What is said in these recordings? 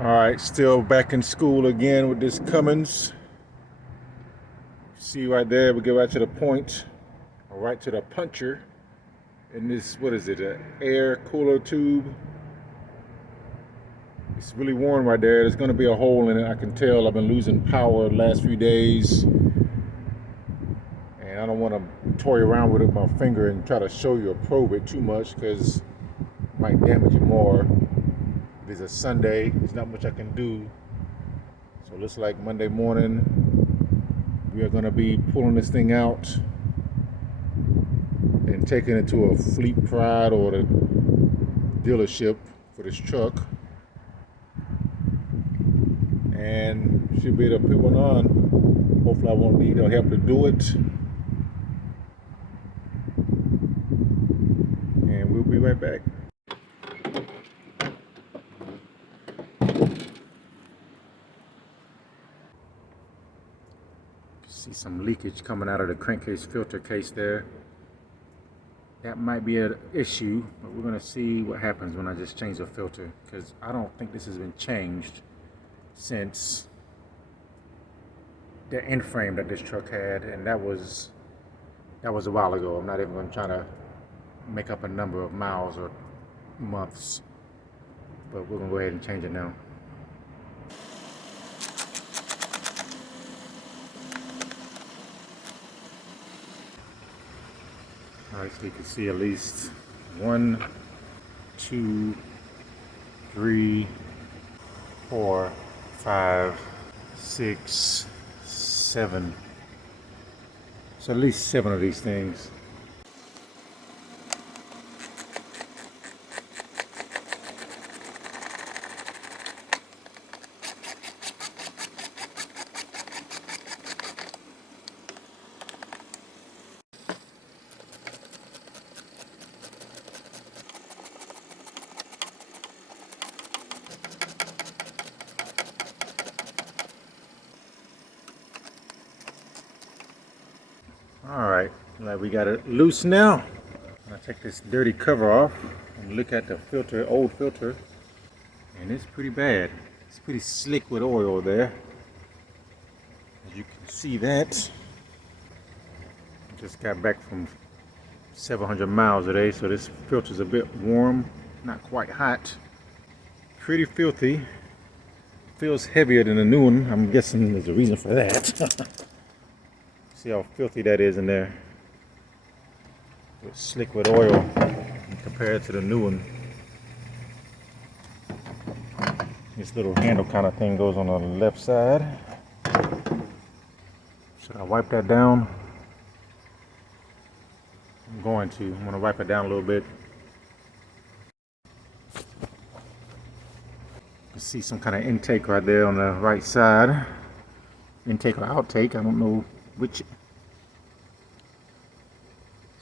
Alright, still back in school again with this Cummins. See right there, we get right to the point, or right to the puncher. And this, what is it, an air cooler tube. It's really warm right there. There's gonna be a hole in it, I can tell. I've been losing power the last few days. And I don't wanna toy around with it with my finger and try to show you or probe it too much because it might damage it more. It's a Sunday, there's not much I can do. So it looks like Monday morning we are going to be pulling this thing out and taking it to a fleet pride or the dealership for this truck, and should be able to put one on. Hopefully I won't need help to do it, and we'll be right back. See some leakage coming out of the crankcase filter case there. That might be an issue, but we're gonna see what happens when I just change the filter, because I don't think this has been changed since the end frame that this truck had, and that was a while ago. I'm not even gonna try to make up a number of miles or months, but we're gonna go ahead and change it now. Alright, so you can see at least 1, 2, 3, 4, 5, 6, 7. So at least 7 of these things. Alright, like we got it loose now. I'm gonna take this dirty cover off and look at the filter, old filter, and it's pretty bad. It's pretty slick with oil there. As you can see that. Just got back from 700 miles today, so this filter's a bit warm, not quite hot. Pretty filthy. Feels heavier than the new one. I'm guessing there's a reason for that. See how filthy that is in there. It's slick with oil compared to the new one. This little handle kind of thing goes on the left side. Should I wipe that down? I'm going to. I'm going to wipe it down a little bit. You see some kind of intake right there on the right side. Intake or outtake, I don't know which.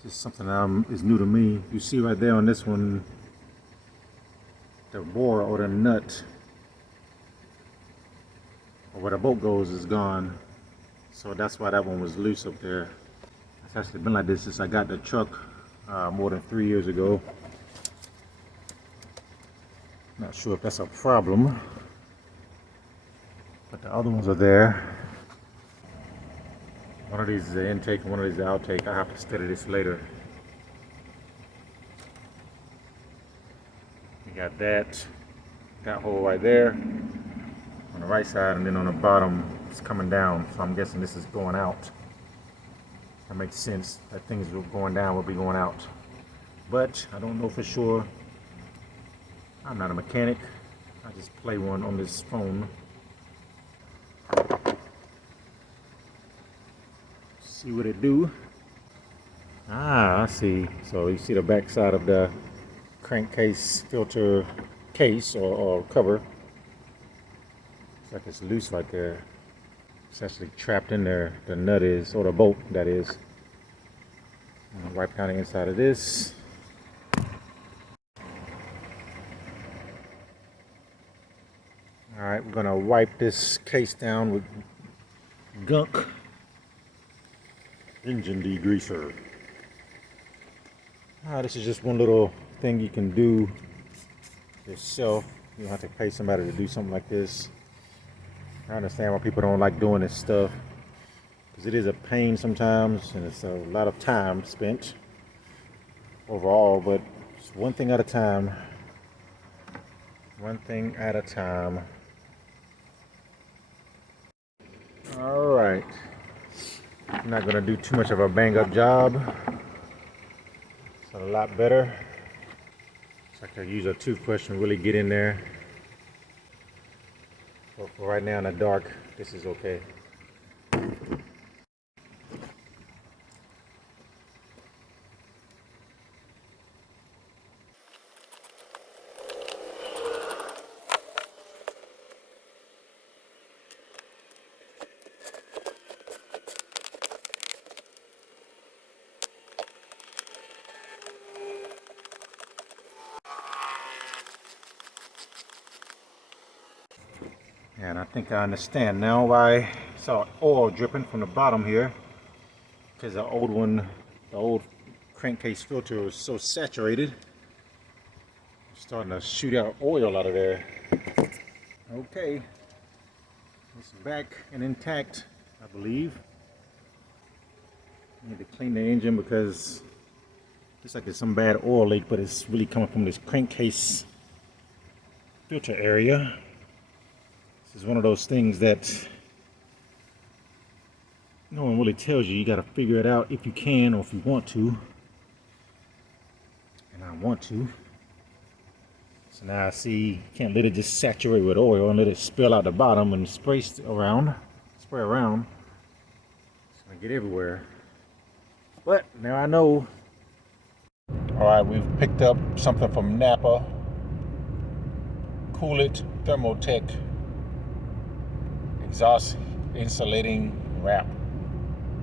This is something that is new to me. You see right there on this one, the bore or the nut, or where the bolt goes, is gone. So that's why that one was loose up there. It's actually been like this since I got the truck more than 3 years ago. Not sure if that's a problem, but the other ones are there. One of these is the intake and one of these is the outtake. I have to study this later. You got that hole right there on the right side, and then on the bottom it's coming down. So I'm guessing this is going out. That makes sense. That things going down will be going out. But I don't know for sure. I'm not a mechanic. I just play one on this phone. See what it do. Ah, I see. So you see the back side of the crankcase filter case or cover. It's like it's loose right there. It's actually trapped in there. The nut is, or the bolt that is. I'm gonna wipe down the inside of this. All right, we're gonna wipe this case down with gunk engine degreaser. This is just one little thing you can do yourself. You don't have to pay somebody to do something like this. I understand why people don't like doing this stuff, because it is a pain sometimes and it's a lot of time spent overall, but it's one thing at a time. One thing at a time. All right. I'm not gonna do too much of a bang up job. It's a lot better. So I could use a toothbrush and really get in there. But for right now in the dark, this is okay. And I think I understand now why I saw oil dripping from the bottom here, because the old crankcase filter was so saturated, it's starting to shoot out oil out of there. Okay, it's back and intact, I believe. I need to clean the engine because it looks like there's some bad oil leak, but it's really coming from this crankcase filter area. This is one of those things that no one really tells you. You got to figure it out if you can or if you want to. And I want to. So now I see you can't let it just saturate with oil and let it spill out the bottom and spray around. It's gonna get everywhere. But now I know. All right, we've picked up something from Napa. Cool It Thermotech exhaust insulating wrap.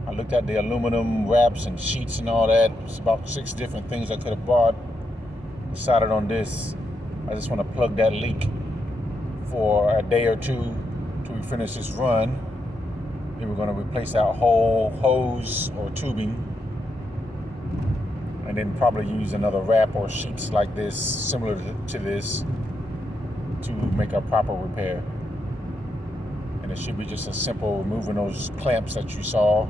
I looked at the aluminum wraps and sheets and all that. It's about 6 different things I could have bought. Decided on this. I just want to plug that leak for a day or two till we finish this run. Then we're going to replace that whole hose or tubing, and then probably use another wrap or sheets like this, similar to this, to make a proper repair. And it should be just a simple removing those clamps that you saw.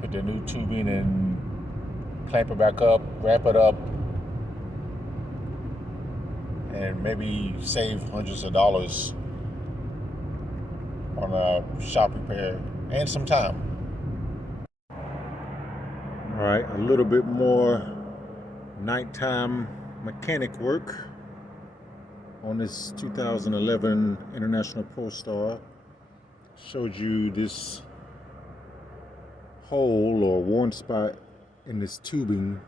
Put the new tubing and clamp it back up, wrap it up, and maybe save hundreds of dollars on a shop repair and some time. All right, a little bit more nighttime mechanic work on this 2011 International ProStar. Showed you this hole or worn spot in this tubing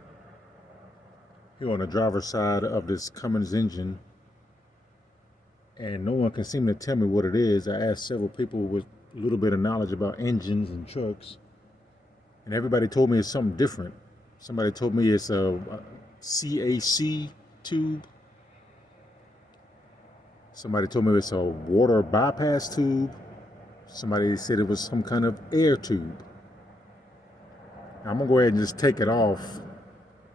here on the driver's side of this Cummins engine, and no one can seem to tell me what it is. I asked several people with a little bit of knowledge about engines and trucks, and everybody told me it's something different. Somebody told me it's a CAC tube. Somebody told me it's a water bypass tube. Somebody said it was some kind of air tube. Now, I'm gonna go ahead and just take it off.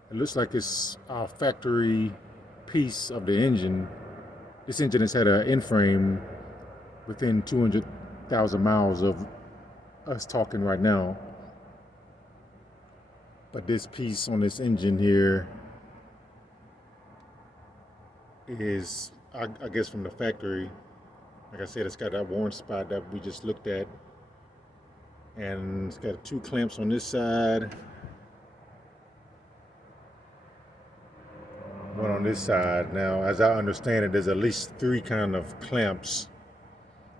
It looks like it's a factory piece of the engine. This engine has had an in-frame within 200,000 miles of us talking right now. But this piece on this engine here is, I guess, from the factory. Like I said, it's got that worn spot that we just looked at. And it's got 2 clamps on this side, one on this side. Now, as I understand it, there's at least 3 kind of clamps.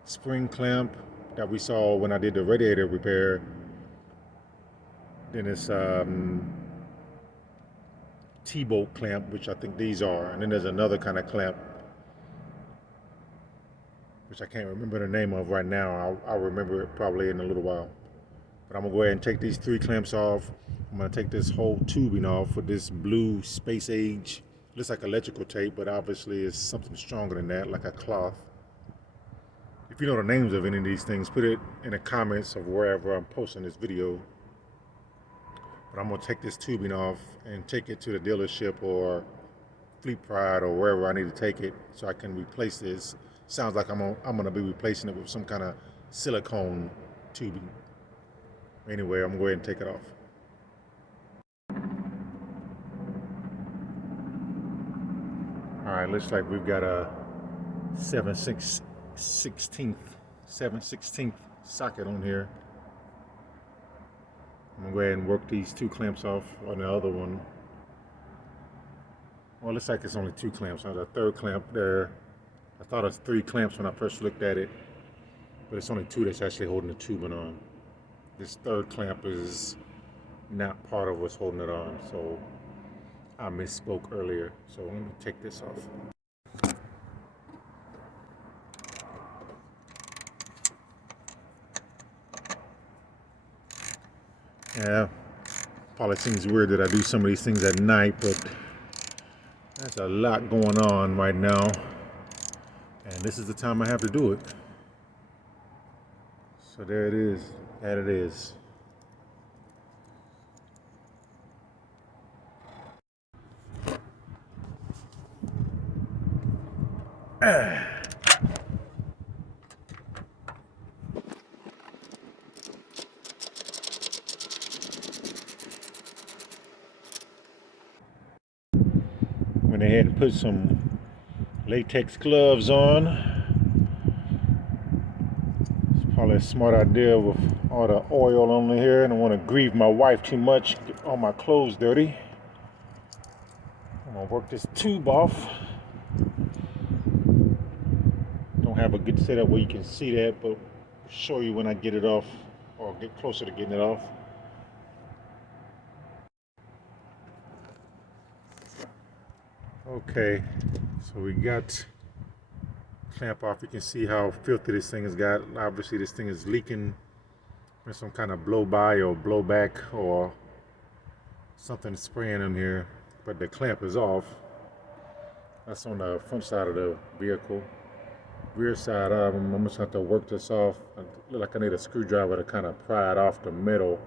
Spring clamp that we saw when I did the radiator repair. Then it's T-bolt clamp, which I think these are. And then there's another kind of clamp, which I can't remember the name of right now. I'll remember it probably in a little while. But I'm gonna go ahead and take these 3 clamps off. I'm gonna take this whole tubing off with this blue space age. Looks like electrical tape, but obviously it's something stronger than that, like a cloth. If you know the names of any of these things, put it in the comments of wherever I'm posting this video. But I'm gonna take this tubing off and take it to the dealership or Fleet Pride or wherever I need to take it so I can replace this. Sounds like I'm gonna be replacing it with some kind of silicone tubing. Anyway, I'm gonna go ahead and take it off. All right, looks like we've got a 7/16 socket on here. I'm gonna go ahead and work these two clamps off on the other one. Well, it looks like it's only two clamps. Now the third clamp there, I thought it was three clamps when I first looked at it, but it's only two that's actually holding the tubing on. This third clamp is not part of what's holding it on, so I misspoke earlier. So let me take this off. Yeah, probably seems weird that I do some of these things at night, but there's a lot going on right now, and this is the time I have to do it. So there it is. That it is. Went ahead and put some latex gloves on. It's probably a smart idea with all the oil on here. I don't want to grieve my wife too much, get all my clothes dirty. I'm gonna work this tube off. Don't have a good setup where you can see that, but I'll show you when I get it off or get closer to getting it off. Okay, so we got clamp off. You can see how filthy this thing has got. Obviously this thing is leaking from some kind of blow by or blow back or something spraying in here, but the clamp is off. That's on the front side of the vehicle. Rear side, I'm just going to have to work this off. I look like I need a screwdriver to kind of pry it off the metal.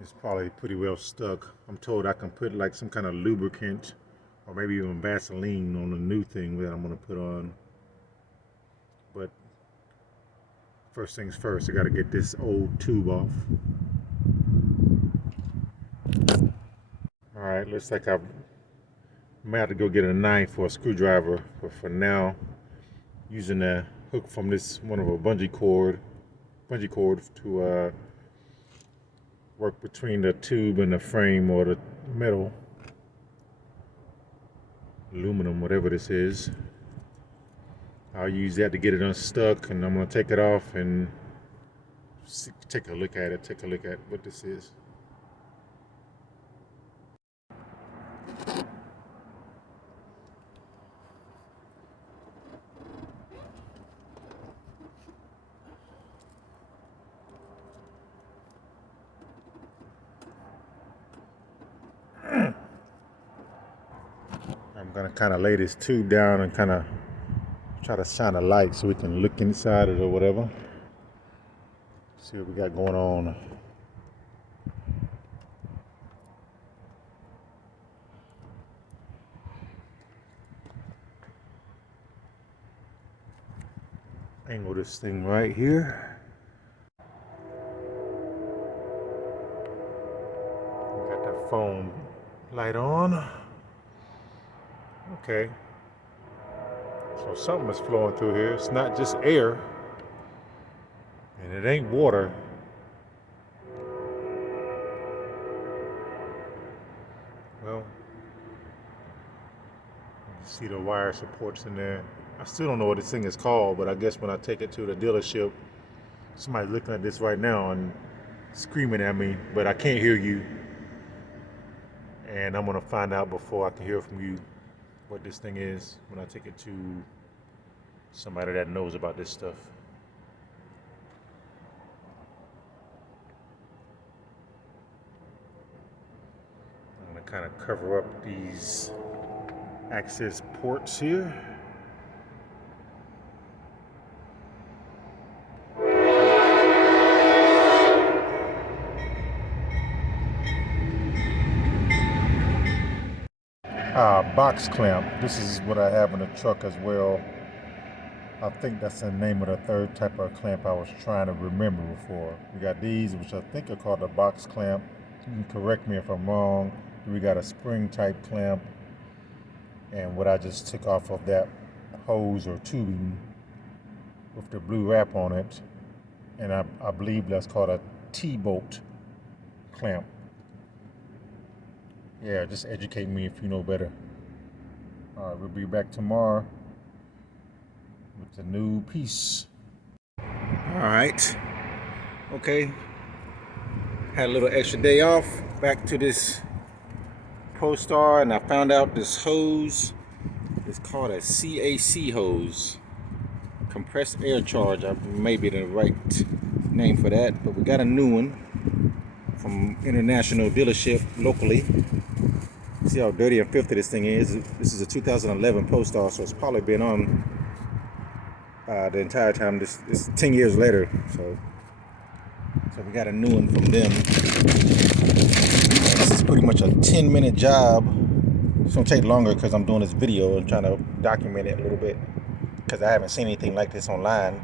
It's probably pretty well stuck. I'm told I can put like some kind of lubricant or maybe even Vaseline on the new thing that I'm gonna put on. But first things first, I gotta get this old tube off. All right, looks like I may have to go get a knife or a screwdriver, but for now, using the hook from this one of a bungee cord to work between the tube and the frame or the metal, aluminum, whatever this is. I'll use that to get it unstuck, and I'm gonna take it off and take a look at what this is. I'm gonna kind of lay this tube down and kind of try to shine a light so we can look inside it or whatever. See what we got going on. Angle this thing right here. Got that phone light on. Okay. So something is flowing through here. It's not just air. And it ain't water. Well, you can see the wire supports in there. I still don't know what this thing is called, but I guess when I take it to the dealership, somebody's looking at this right now and screaming at me, but I can't hear you. And I'm gonna find out before I can hear from you what this thing is when I take it to somebody that knows about this stuff. I'm gonna kind of cover up these access ports here. box clamp. This is what I have in the truck as well. I think that's the name of the third type of clamp I was trying to remember before. We got these, which I think are called a box clamp. You can correct me if I'm wrong. We got a spring type clamp, and what I just took off of that hose or tubing with the blue wrap on it, and I believe that's called a T-bolt clamp. Yeah, just educate me if you know better. All right, we'll be back tomorrow with the new piece. All right, okay, had a little extra day off, back to this ProStar, and I found out this hose is called a CAC hose, compressed air charge. I may be the right name for that, but we got a new one from international dealership locally. See how dirty and filthy this thing is. This is a 2011 ProStar, so it's probably been on the entire time. This is 10 years later, so we got a new one from them. This is pretty much a 10-minute job. It's gonna take longer because I'm doing this video and trying to document it a little bit, because I haven't seen anything like this online.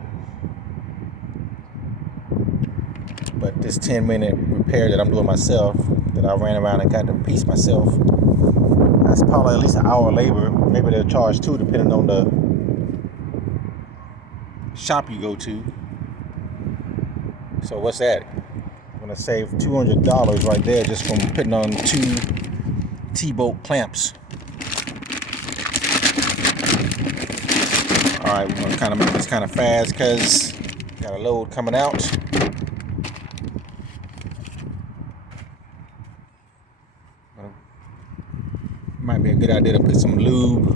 But this 10-minute repair that I'm doing myself, that I ran around and got the piece myself, that's probably at least an hour labor. Maybe they'll charge too, depending on the shop you go to. So what's that? I'm gonna save $200 right there just from putting on 2 T-bolt clamps. All right, we're gonna kind of make this kind of fast because got a load coming out. Might be a good idea to put some lube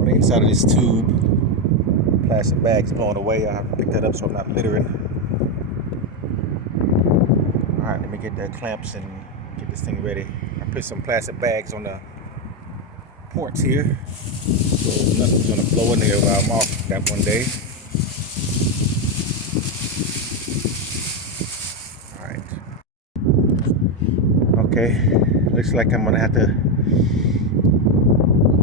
on the inside of this tube. Plastic bag's blowing away. I have to pick that up so I'm not littering. All right, let me get the clamps and get this thing ready. I put some plastic bags on the ports here, so nothing's gonna blow in there while I'm off that one day. All right. Okay, looks like I'm gonna have to,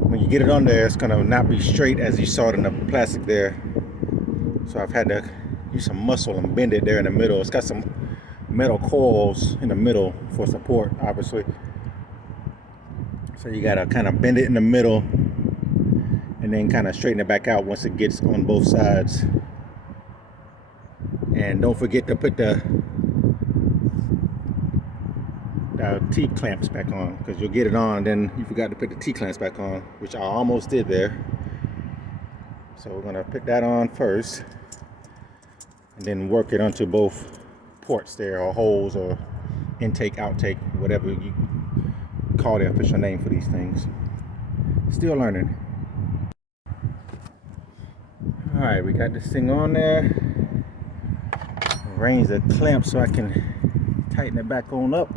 when you get it on there, it's gonna not be straight as you saw it in the plastic there. So I've had to use some muscle and bend it there in the middle. It's got some metal coils in the middle for support, obviously. So you gotta kind of bend it in the middle and then kind of straighten it back out once it gets on both sides. And don't forget to put the T-clamps back on, because you'll get it on, then you forgot to put the T-clamps back on, which I almost did there. So we're gonna put that on first and then work it onto both ports there, or holes, or intake, outtake, whatever you call the official name for these things. Still learning. All right, we got this thing on there. Arrange the clamp so I can tighten it back on up.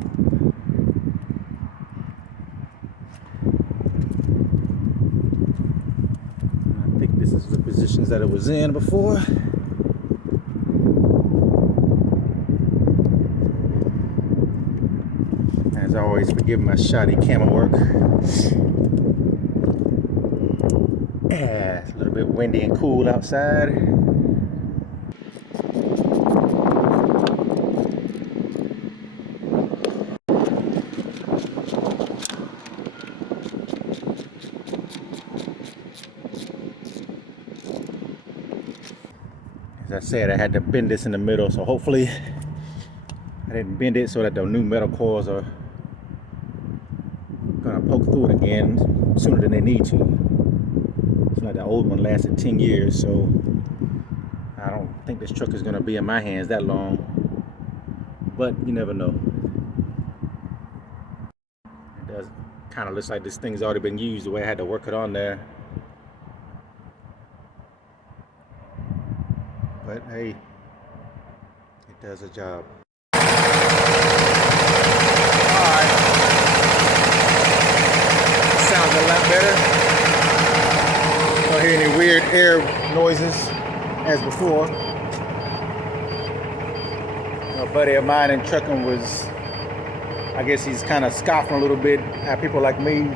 I think this is the positions that it was in before. As always, forgive my shoddy camera work. Yeah, it's a little bit windy and cool outside. As I said, I had to bend this in the middle, so hopefully I didn't bend it so that the new metal coils are gonna poke through it again sooner than they need to. It's like the old one lasted 10 years, so I don't think this truck is gonna be in my hands that long, but you never know. It does kind of looks like this thing's already been used the way I had to work it on there. But hey, it does a job. Alright. Sounds a lot better. Don't hear any weird air noises as before. A buddy of mine in trucking was, I guess he's kind of scoffing a little bit at people like me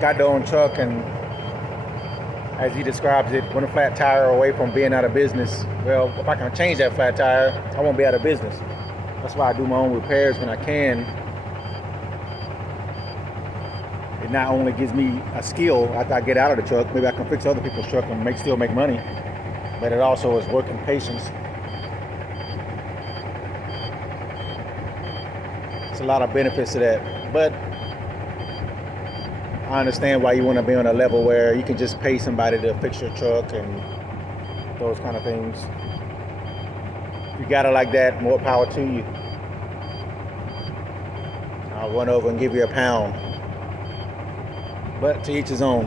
got their own truck, and as he describes it, one flat tire away from being out of business. Well, if I can change that flat tire, I won't be out of business. That's why I do my own repairs when I can. It not only gives me a skill after I get out of the truck, maybe I can fix other people's truck and still make money, but it also is working patience. It's a lot of benefits to that, but I understand why you want to be on a level where you can just pay somebody to fix your truck and those kind of things. If you got it like that, more power to you. I'll run over and give you a pound. But to each his own.